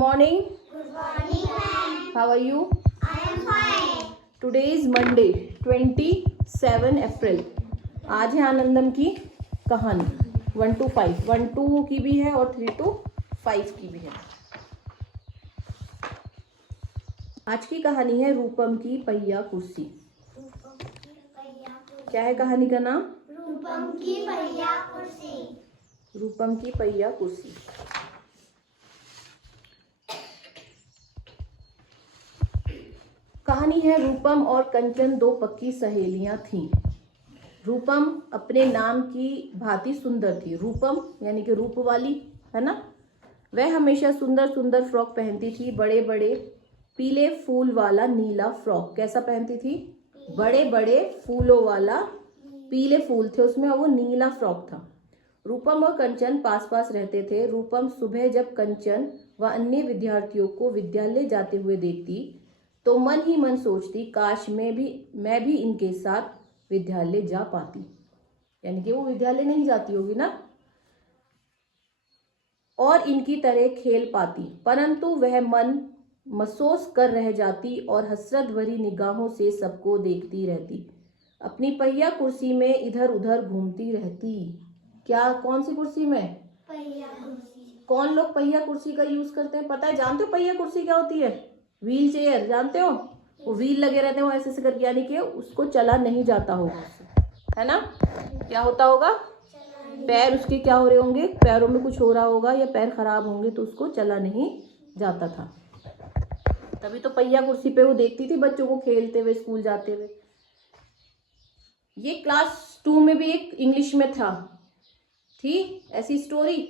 morning. Good morning, ma'am. How are you? I am fine. Today is Monday, 27 April. आज है आनंदम की कहानी 1 to 5. 1 2 की भी है और 3 to 5 की भी है। आज की कहानी है रूपम की पहिया कुर्सी। क्या है कहानी का नाम? रूपम की पहिया कुर्सी। रूपम की पहिया कुर्सी। कहानी है रूपम और कंचन दो पक्की सहेलियां थीं। रूपम अपने नाम की भांति सुंदर थी। रूपम यानी कि रूप वाली, है ना। वह हमेशा सुंदर सुंदर फ्रॉक पहनती थी। बड़े बड़े पीले फूल वाला नीला फ्रॉक। कैसा पहनती थी? बड़े बड़े फूलों वाला, पीले फूल थे उसमें और वो नीला फ्रॉक था। रूपम और कंचन पास पास रहते थे। रूपम सुबह जब कंचन व अन्य विद्यार्थियों को विद्यालय जाते हुए देखती तो मन ही मन सोचती, काश मैं भी इनके साथ विद्यालय जा पाती। यानी कि वो विद्यालय नहीं जाती होगी ना, और इनकी तरह खेल पाती। परंतु वह मन महसूस कर रह जाती और हसरत भरी निगाहों से सबको देखती रहती। अपनी पहिया कुर्सी में इधर उधर घूमती रहती। क्या? कौन सी कुर्सी में? पहिया कुर्सी। कौन लोग पहिया कुर्सी का यूज करते हैं? पता है? जानते हो पहिया कुर्सी क्या होती है? Wheel chair. जानते हो? वो व्हील लगे रहते हैं, वो ऐसे ऐसे करके, यानी कि उसको चला नहीं जाता होगा, है ना। क्या होता होगा? पैर उसके क्या हो रहे होंगे, पैरों में कुछ हो रहा होगा या पैर खराब होंगे तो उसको चला नहीं जाता था। तभी तो पहिया कुर्सी पे वो देखती थी बच्चों को खेलते हुए, स्कूल जाते हुए। ये क्लास 2 में भी एक इंग्लिश में था, थी ऐसी स्टोरी,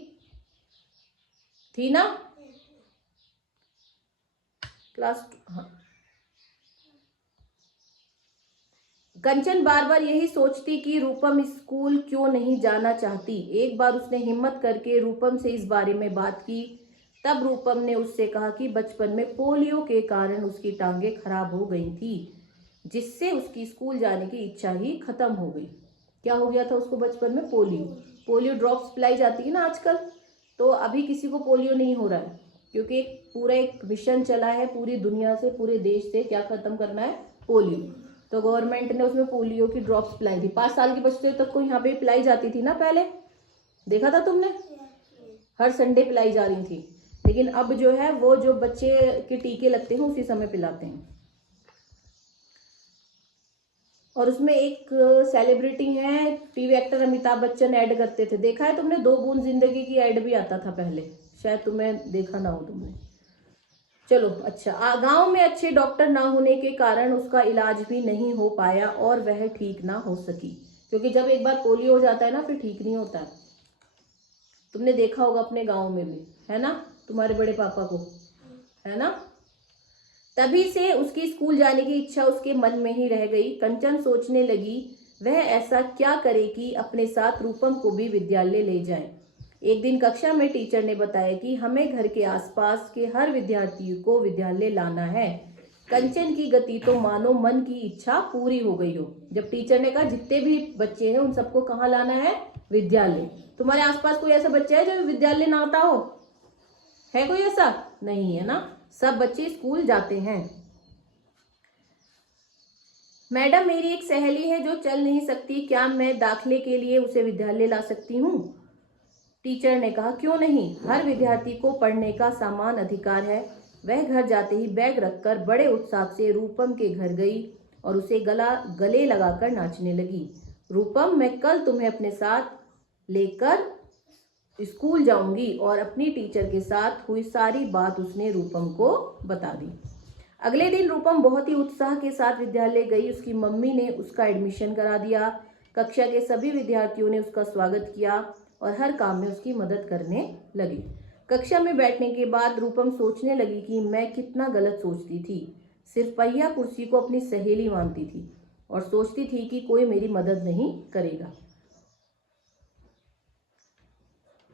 थी ना क्लास। हाँ। कंचन बार बार यही सोचती कि रूपम स्कूल क्यों नहीं जाना चाहती। एक बार उसने हिम्मत करके रूपम से इस बारे में बात की। तब रूपम ने उससे कहा कि बचपन में पोलियो के कारण उसकी टांगें खराब हो गई थी, जिससे उसकी स्कूल जाने की इच्छा ही खत्म हो गई। क्या हो गया था उसको बचपन में? पोलियो ड्रॉप्स पिलाई जाती है ना आजकल। तो अभी किसी को पोलियो नहीं हो रहा है, क्योंकि एक मिशन चला है पूरी दुनिया से, पूरे देश से, क्या खत्म करना है? पोलियो। तो गवर्नमेंट ने उसमें पोलियो की ड्रॉप्स पिलाई थी। 5 साल के बच्चे तक को यहाँ पे पिलाई जाती थी ना पहले, देखा था तुमने? हर संडे पिलाई जा रही थी। लेकिन अब जो है वो जो बच्चे के टीके लगते हैं उसी समय पिलाते हैं। और उसमें एक सेलिब्रिटी है, TV actor Amitabh Bachchan add करते थे। देखा है तुमने? 2 बूंद जिंदगी की ऐड भी आता था पहले, शायद तुम्हें देखा ना हो तुमने। चलो अच्छा। गांव में अच्छे डॉक्टर ना होने के कारण उसका इलाज भी नहीं हो पाया और वह ठीक ना हो सकी, क्योंकि जब एक बार पोलियो हो जाता है ना फिर ठीक नहीं होता है। तुमने देखा होगा अपने गांव में भी, है ना, तुम्हारे बड़े पापा को, है ना। तभी से उसकी स्कूल जाने की इच्छा उसके मन में ही रह गई। कंचन सोचने लगी वह ऐसा क्या करे कि अपने साथ रूपम को भी विद्यालय ले जाए। एक दिन कक्षा में टीचर ने बताया कि हमें घर के आसपास के हर विद्यार्थी को विद्यालय लाना है। कंचन की गति तो मानो मन की इच्छा पूरी हो गई हो। जब टीचर ने कहा जितने भी बच्चे हैं उन सबको कहाँ लाना है? विद्यालय। तुम्हारे आसपास कोई ऐसा बच्चा है जो विद्यालय ना आता हो? है कोई ऐसा? नहीं है ना, सब बच्चे स्कूल जाते हैं। मैडम, मेरी एक सहेली है जो चल नहीं सकती, क्या मैं दाखिले के लिए उसे विद्यालय ला सकती हूँ? टीचर ने कहा, क्यों नहीं, हर विद्यार्थी को पढ़ने का समान अधिकार है। वह घर जाते ही बैग रखकर बड़े उत्साह से रूपम के घर गई और उसे गले लगाकर नाचने लगी। रूपम, मैं कल तुम्हें अपने साथ लेकर स्कूल जाऊंगी। और अपनी टीचर के साथ हुई सारी बात उसने रूपम को बता दी। अगले दिन रूपम बहुत ही उत्साह के साथ विद्यालय गई। उसकी मम्मी ने उसका एडमिशन करा दिया। कक्षा के सभी विद्यार्थियों ने उसका स्वागत किया और हर काम में उसकी मदद करने लगी। कक्षा में बैठने के बाद रूपम सोचने लगी कि मैं कितना गलत सोचती थी। सिर्फ पहिया कुर्सी को अपनी सहेली मानती थी और सोचती थी कि कोई मेरी मदद नहीं करेगा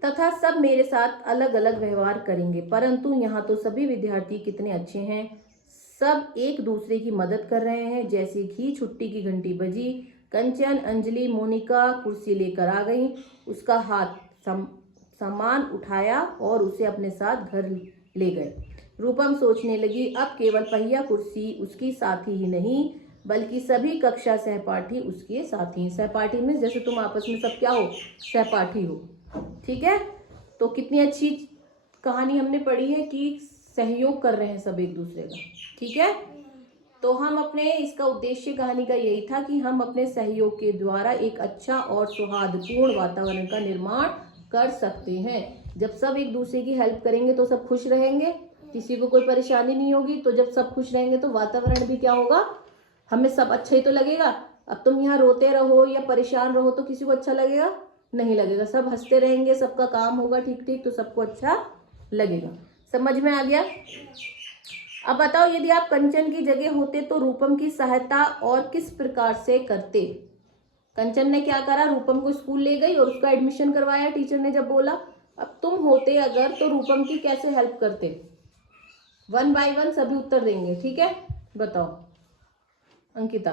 तथा सब मेरे साथ अलग अलग व्यवहार करेंगे। परंतु यहाँ तो सभी विद्यार्थी कितने अच्छे हैं, सब एक दूसरे की मदद कर रहे हैं। जैसे ही छुट्टी की घंटी बजी, कंचन, अंजलि, मोनिका कुर्सी लेकर आ गई। उसका हाथ सामान उठाया और उसे अपने साथ घर ले गए। रूपम सोचने लगी, अब केवल पहिया कुर्सी उसकी साथी ही नहीं बल्कि सभी कक्षा सहपाठी उसके साथी। सहपाठी में जैसे तुम आपस में सब क्या हो, सहपाठी हो, ठीक है। तो कितनी अच्छी कहानी हमने पढ़ी है कि सहयोग कर रहे हैं सब एक दूसरे का, ठीक है। तो हम अपने इसका उद्देश्य कहानी का यही था कि हम अपने सहयोग के द्वारा एक अच्छा और सौहार्दपूर्ण वातावरण का निर्माण कर सकते हैं। जब सब एक दूसरे की हेल्प करेंगे तो सब खुश रहेंगे, किसी को कोई परेशानी नहीं होगी। तो जब सब खुश रहेंगे तो वातावरण भी क्या होगा, हमें सब अच्छा ही तो लगेगा। अब तुम यहाँ रोते रहो या परेशान रहो तो किसी को अच्छा लगेगा, नहीं लगेगा। सब हंसते रहेंगे, सबका काम होगा ठीक ठीक, तो सबको अच्छा लगेगा। समझ में आ गया। अब बताओ, यदि आप कंचन की जगह होते तो रूपम की सहायता और किस प्रकार से करते। कंचन ने क्या करा, रूपम को स्कूल ले गई और उसका एडमिशन करवाया टीचर ने जब बोला। अब तुम होते अगर तो रूपम की कैसे हेल्प करते। 1 बाय 1 सभी उत्तर देंगे, ठीक है। बताओ अंकिता,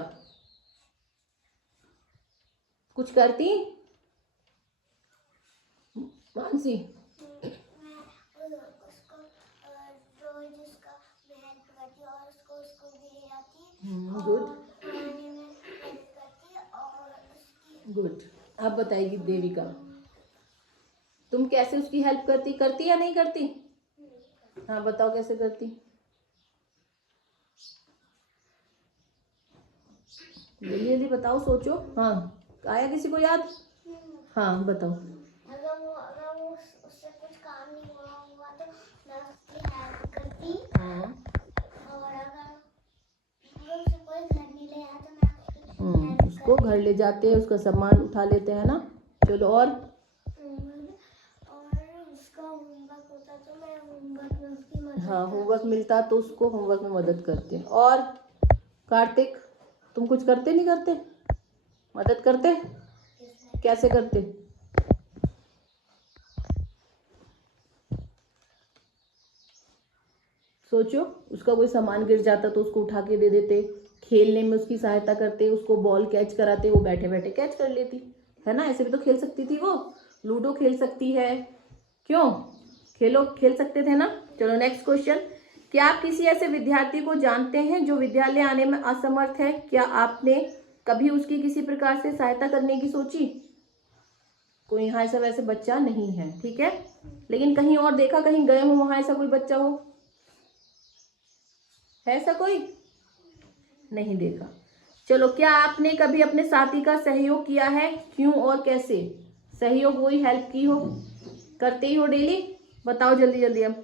कुछ करती। मानसी, मैं उसको रोज उसका हेल्प करती और उसको स्कूल भी ले जाती गुड और पढ़ाने में मदद करती और उसकी गुड। अब बताएगी देविका, तुम कैसे उसकी हेल्प करती या नहीं करती। हाँ बताओ कैसे करती। जल्दी जल्दी बताओ, सोचो। हाँ आया किसी को याद। हाँ बताओ। अगर वो उससे कुछ काम नहीं हुआ तो मैं उसकी हेल्प करती और अगर उसे कोई घर नहीं ले आया तो मैं उसकी हेल्प उसको घर ले जाते हैं, उसका सामान उठा लेते हैं ना। चलो और उसका होमवर्क होता तो मैं होमवर्क में उसकी मदद हाँ होमवर्क मिलता तो उसको होमवर्क में मदद करते हैं। और कार्तिक, तुम कुछ करते नहीं करते, मदद करते, कैसे करते। सोचो, उसका कोई सामान गिर जाता तो उसको उठा के दे देते, खेलने में उसकी सहायता करते, उसको बॉल कैच कराते, वो बैठे बैठे कैच कर लेती है ना। ऐसे भी तो खेल सकती थी वो, लूडो खेल सकती है, क्यों खेल सकते थे ना। चलो नेक्स्ट क्वेश्चन, क्या आप किसी ऐसे विद्यार्थी को जानते हैं जो विद्यालय आने में असमर्थ है। क्या आपने कभी उसकी किसी प्रकार से सहायता करने की सोची। कोई यहाँ ऐसा वैसे बच्चा नहीं है, ठीक है। लेकिन कहीं और देखा, कहीं गए हो वहां ऐसा कोई बच्चा हो, है ऐसा कोई, नहीं देखा। चलो, क्या आपने कभी अपने साथी का सहयोग किया है, क्यों और कैसे। सहयोग वही हेल्प की हो, करते ही हो डेली। बताओ जल्दी जल्दी। अब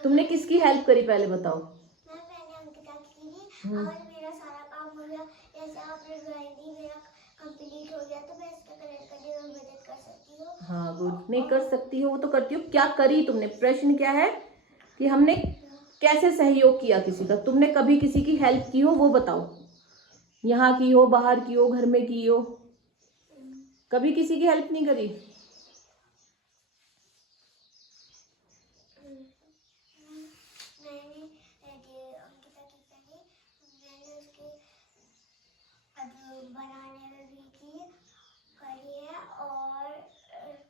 तुमने किसकी हेल्प करी पहले बताओ। मैंने अंकिता की थी और मेरा सारा काम हो गया। जैसे आपने ड्राइंग मेरा कंप्लीट हो गया तो मैं इसका कलर करने में मदद कर सकती हूँ। हाँ गुड, नहीं कर सकती हो वो तो करती हो, क्या करी तुमने। प्रश्न क्या है कि हमने कैसे सहयोग किया किसी का। तुमने कभी किसी की हेल्प की हो वो बताओ, यहाँ की हो, बाहर की हो, घर में की हो, कभी किसी की हेल्प नहीं करी। बनाने में भी करी है और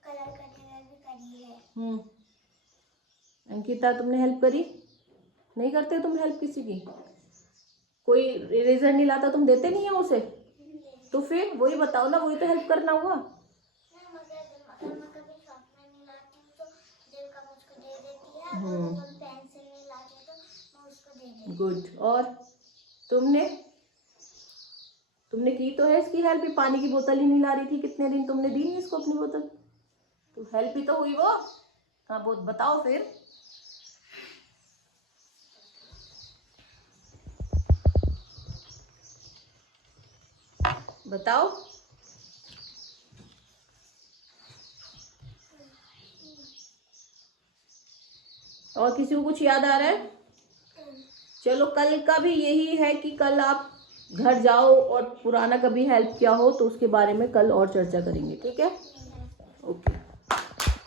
कलर करने में भी करी है। अंकिता तुमने हेल्प करी, नहीं करते तुम हेल्प किसी की। कोई इरेजर नहीं लाता तुम देते नहीं हो उसे, तो फिर वही बताओ ना, वही तो हेल्प करना हुआ। मैं कभी शॉप में नहीं लाती हूँ तो देविका मुझको दे देती है। अगर वो कभी पेंसिल नहीं लाती तो मैं उसको दे देती हूँ। गुड। और तुमने की तो है इसकी हेल्प। पानी की बोतल ही नहीं ला रही थी कितने दिन, तुमने दी नहीं इसको अपनी बोतल, तो हेल्प ही तो हुई वो। हाँ बहुत बताओ फिर। बताओ। और किसी को कुछ याद आ रहा है। चलो कल का भी यही है कि कल आप घर जाओ और पुराना कभी हेल्प किया हो तो उसके बारे में कल और चर्चा करेंगे, ठीक है। ओके।